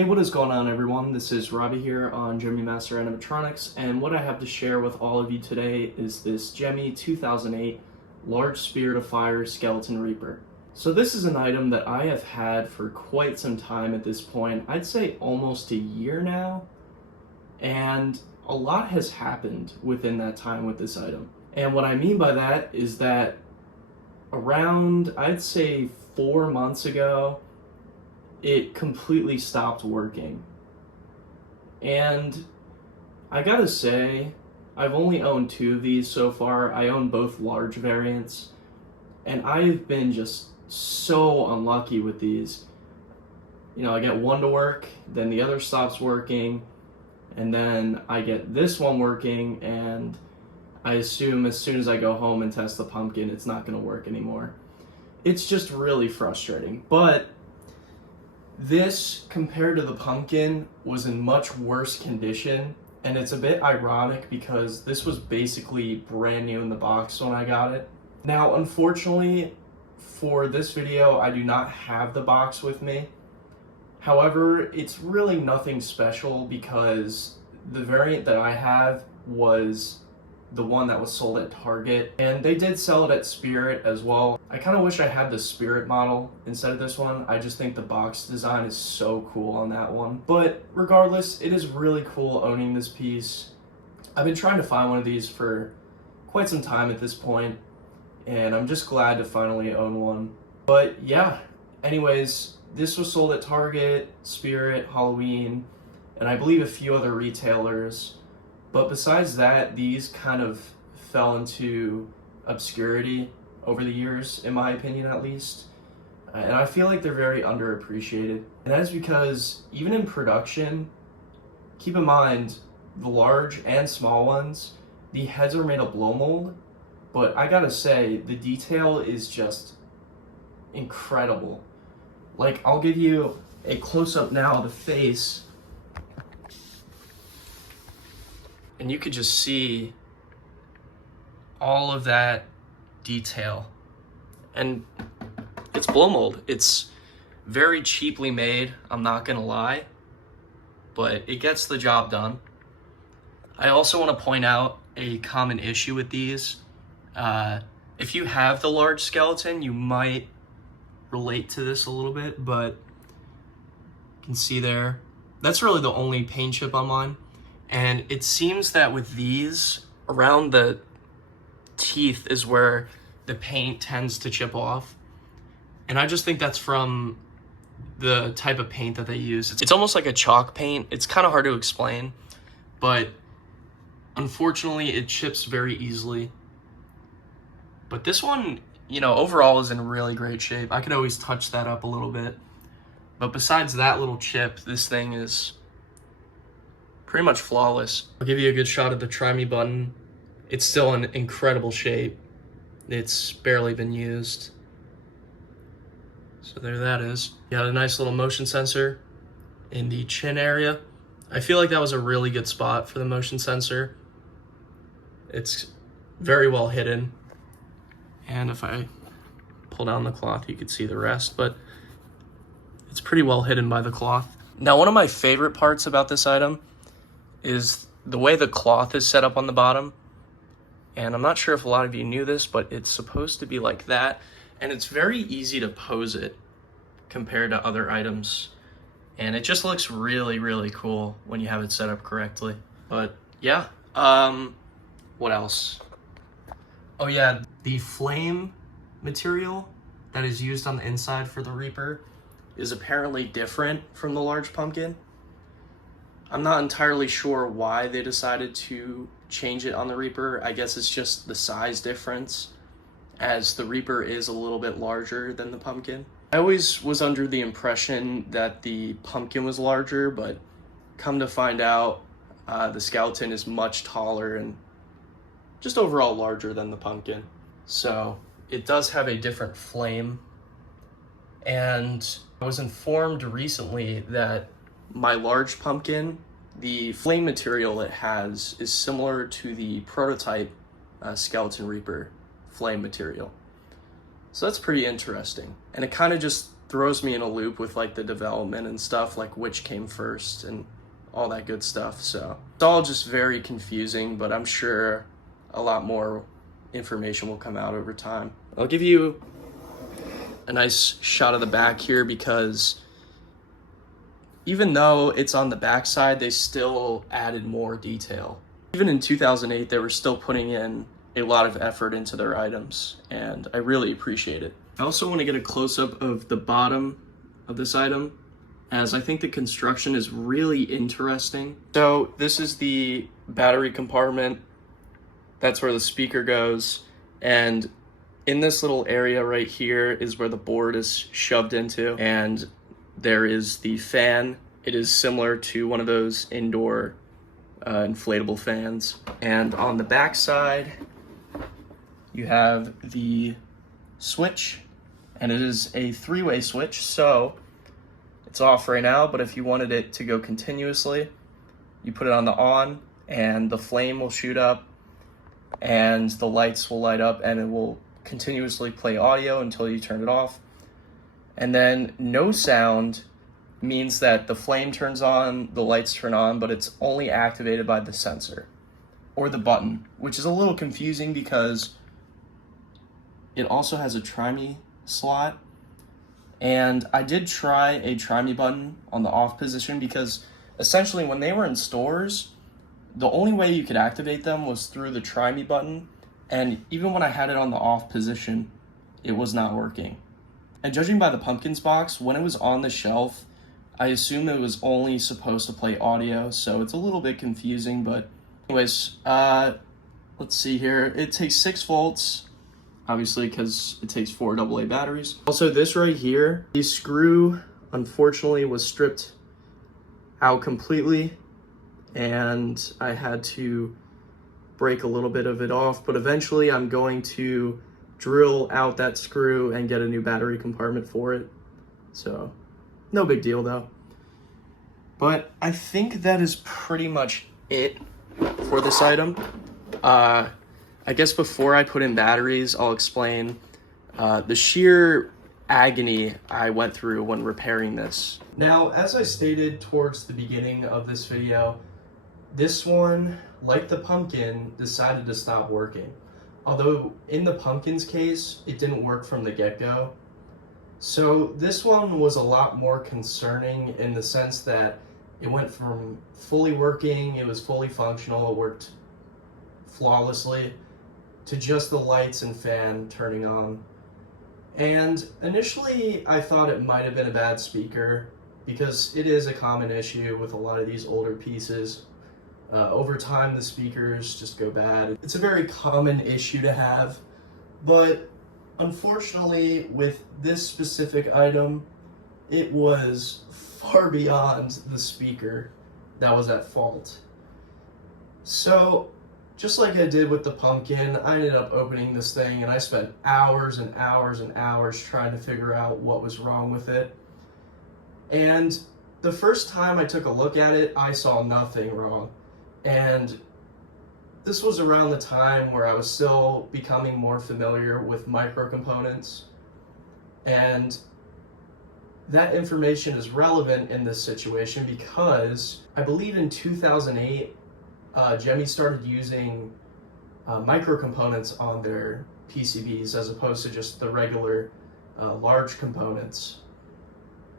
Hey, what is going on, everyone? This is Robbie here on Gemmy Master Animatronics, and what I have to share with all of you today is this Gemmy 2008 Large Spirit of Fire Skeleton Reaper. So this is an item that I have had for quite some time at this point. I'd say almost a year now, and a lot has happened within that time with this item. And what I mean by that is that around, I'd say 4 months ago, it completely stopped working. And I gotta say, I've only owned 2 of these so far. I own both large variants, and I've been just so unlucky with these. You know, I get one to work, then the other stops working, and then I get this one working, and I assume as soon as I go home and test the pumpkin, it's not gonna work anymore. It's just really frustrating. But this, compared to the pumpkin, was in much worse condition, and it's a bit ironic because this was basically brand new in the box when I got it. Now, unfortunately, for this video, I do not have the box with me. However, it's really nothing special because the variant that I have was the one that was sold at Target, and they did sell it at Spirit as well. I kind of wish I had the Spirit model instead of this one. I just think the box design is so cool on that one. But regardless, it is really cool owning this piece. I've been trying to find one of these for quite some time at this point, and I'm just glad to finally own one. But yeah, anyways, this was sold at Target, Spirit, Halloween, and I believe a few other retailers. But besides that, these kind of fell into obscurity over the years, in my opinion at least. And I feel like they're very underappreciated. And that is because even in production, keep in mind, the large and small ones, the heads are made of blow mold, but I gotta say, the detail is just incredible. Like, I'll give you a close-up now of the face, and you could just see all of that detail. And it's blow mold. It's very cheaply made, I'm not gonna lie, but it gets the job done. I also want to point out a common issue with these. If you have the large skeleton, you might relate to this a little bit, but you can see there, that's really the only paint chip on mine. And it seems that with these, around the teeth is where the paint tends to chip off. And I just think that's from the type of paint that they use. It's almost like a chalk paint. It's kind of hard to explain, but unfortunately it chips very easily. But this one, you know, overall is in really great shape. I could always touch that up a little bit. But besides that little chip, this thing is pretty much flawless. I'll give you a good shot of the try me button. It's still in incredible shape. It's barely been used. So there that is. You got a nice little motion sensor in the chin area. I feel like that was a really good spot for the motion sensor. It's very well hidden. And if I pull down the cloth, you could see the rest, but it's pretty well hidden by the cloth. Now, one of my favorite parts about this item is the way the cloth is set up on the bottom. And I'm not sure if a lot of you knew this, but it's supposed to be like that. And it's very easy to pose it compared to other items. And it just looks really, really cool when you have it set up correctly. But yeah, what else? Oh yeah, the flame material that is used on the inside for the Reaper is apparently different from the large pumpkin. I'm not entirely sure why they decided to change it on the Reaper. I guess it's just the size difference, as the Reaper is a little bit larger than the pumpkin. I always was under the impression that the pumpkin was larger, but come to find out, the skeleton is much taller and just overall larger than the pumpkin. So it does have a different flame. And I was informed recently that my large pumpkin, the flame material it has is similar to the prototype Skeleton Reaper flame material. So that's pretty interesting. And it kind of just throws me in a loop with like the development and stuff, like which came first and all that good stuff. So it's all just very confusing, but I'm sure a lot more information will come out over time. I'll give you a nice shot of the back here because even though it's on the back side, they still added more detail. Even in 2008, they were still putting in a lot of effort into their items, and I really appreciate it. I also want to get a close-up of the bottom of this item, as I think the construction is really interesting. So this is the battery compartment. That's where the speaker goes, and in this little area right here is where the board is shoved into, and there is the fan. It is similar to one of those indoor inflatable fans. And on the back side, you have the switch, and it is a three-way switch, so it's off right now, but if you wanted it to go continuously, you put it on the on, and the flame will shoot up, and the lights will light up, and it will continuously play audio until you turn it off. And then no sound means that the flame turns on, the lights turn on, but it's only activated by the sensor or the button, which is a little confusing because it also has a try-me slot. And I did try a try-me button on the off position because essentially when they were in stores, the only way you could activate them was through the try-me button. And even when I had it on the off position, it was not working. And judging by the Pumpkins box, when it was on the shelf, I assumed it was only supposed to play audio, so it's a little bit confusing, but anyways, let's see here. It takes 6 volts, obviously, because it takes 4 AA batteries. Also, this right here, the screw, unfortunately, was stripped out completely, and I had to break a little bit of it off, but eventually I'm going to drill out that screw and get a new battery compartment for it. So no big deal though. But I think that is pretty much it for this item. I guess before I put in batteries, I'll explain the sheer agony I went through when repairing this. Now, as I stated towards the beginning of this video, this one, like the Pumpkin, decided to stop working. Although in the Pumpkin's case, it didn't work from the get-go. So this one was a lot more concerning in the sense that it went from fully working, it was fully functional, it worked flawlessly, to just the lights and fan turning on. And initially I thought it might have been a bad speaker because it is a common issue with a lot of these older pieces. Over time the speakers just go bad. It's a very common issue to have, but unfortunately, with this specific item, it was far beyond the speaker that was at fault. So, just like I did with the Pumpkin, I ended up opening this thing and I spent hours and hours and hours trying to figure out what was wrong with it. And the first time I took a look at it, I saw nothing wrong. And this was around the time where I was still becoming more familiar with microcomponents, and that information is relevant in this situation because I believe in 2008, Gemmy started using microcomponents on their PCBs as opposed to just the regular large components.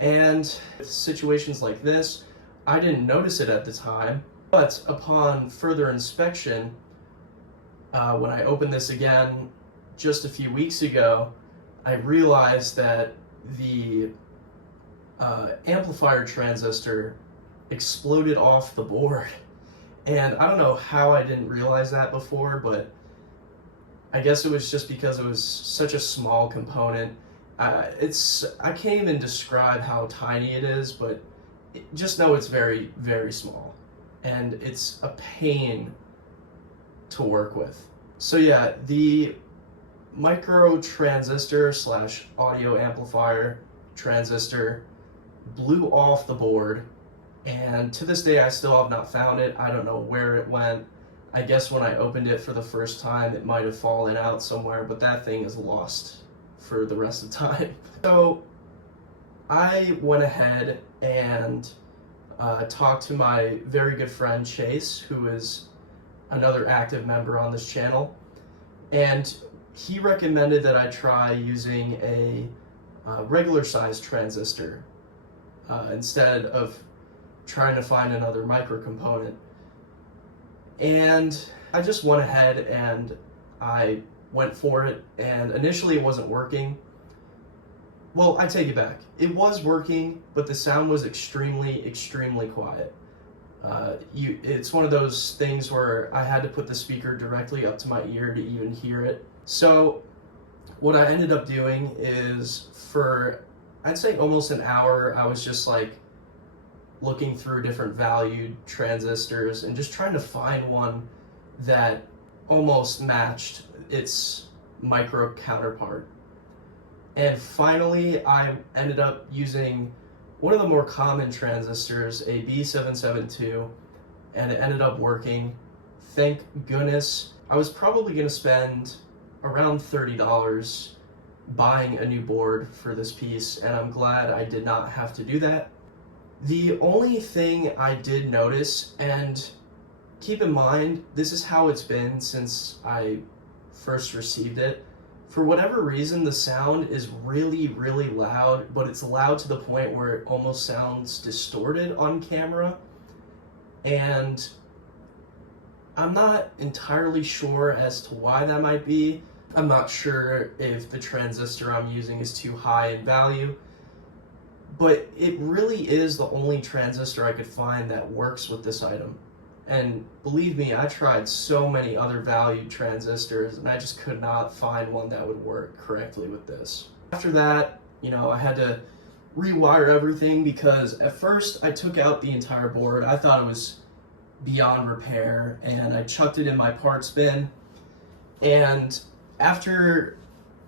And with situations like this, I didn't notice it at the time. But upon further inspection, when I opened this again just a few weeks ago, I realized that the amplifier transistor exploded off the board. And I don't know how I didn't realize that before, but I guess it was just because it was such a small component. I can't even describe how tiny it is, but just know it's very, very small. And it's a pain to work with. So yeah, the micro transistor slash audio amplifier transistor blew off the board, and to this day I still have not found it. I don't know where it went. I guess when I opened it for the first time it might have fallen out somewhere, but that thing is lost for the rest of time. So I went ahead and talked to my very good friend Chase, who is another active member on this channel, and he recommended that I try using a regular size transistor instead of trying to find another microcomponent. And I just went ahead and I went for it, and initially it wasn't working. Well, I take it back. It was working, but the sound was extremely, extremely quiet. It's one of those things where I had to put the speaker directly up to my ear to even hear it. So what I ended up doing is, for I'd say almost an hour, I was just like looking through different valued transistors and just trying to find one that almost matched its micro counterpart. And finally, I ended up using one of the more common transistors, a B772, and it ended up working. Thank goodness. I was probably going to spend around $30 buying a new board for this piece, and I'm glad I did not have to do that. The only thing I did notice, and keep in mind, this is how it's been since I first received it. For whatever reason, the sound is really, really loud, but it's loud to the point where it almost sounds distorted on camera. And I'm not entirely sure as to why that might be. I'm not sure if the transistor I'm using is too high in value, but it really is the only transistor I could find that works with this item. And believe me, I tried so many other valued transistors, and I just could not find one that would work correctly with this. After that, I had to rewire everything, because at first I took out the entire board. I thought it was beyond repair, and I chucked it in my parts bin. And after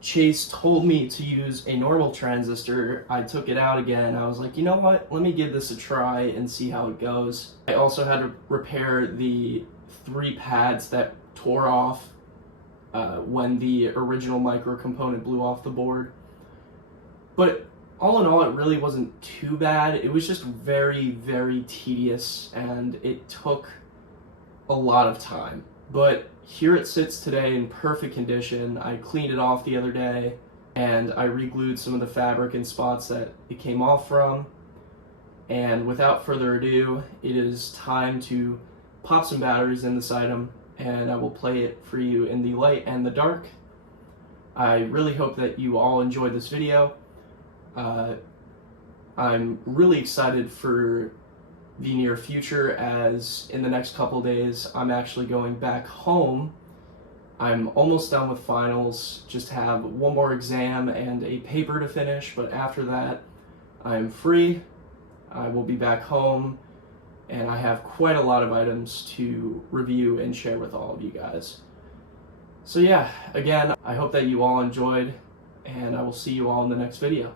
Chase told me to use a normal transistor, I took it out again. I was like, you know what? Let me give this a try and see how it goes. I also had to repair the 3 pads that tore off when the original micro component blew off the board. But all in all, it really wasn't too bad. It was just very, very tedious, and it took a lot of time. But here it sits today in perfect condition. I cleaned it off the other day, and I re-glued some of the fabric in spots that it came off from. And without further ado, it is time to pop some batteries in this item, and I will play it for you in the light and the dark. I really hope that you all enjoyed this video. I'm really excited for the near future, as in the next couple days I'm actually going back home. I'm almost done with finals, just have one more exam and a paper to finish, but after that I'm free. I will be back home, and I have quite a lot of items to review and share with all of you guys. So yeah, again, I hope that you all enjoyed, and I will see you all in the next video.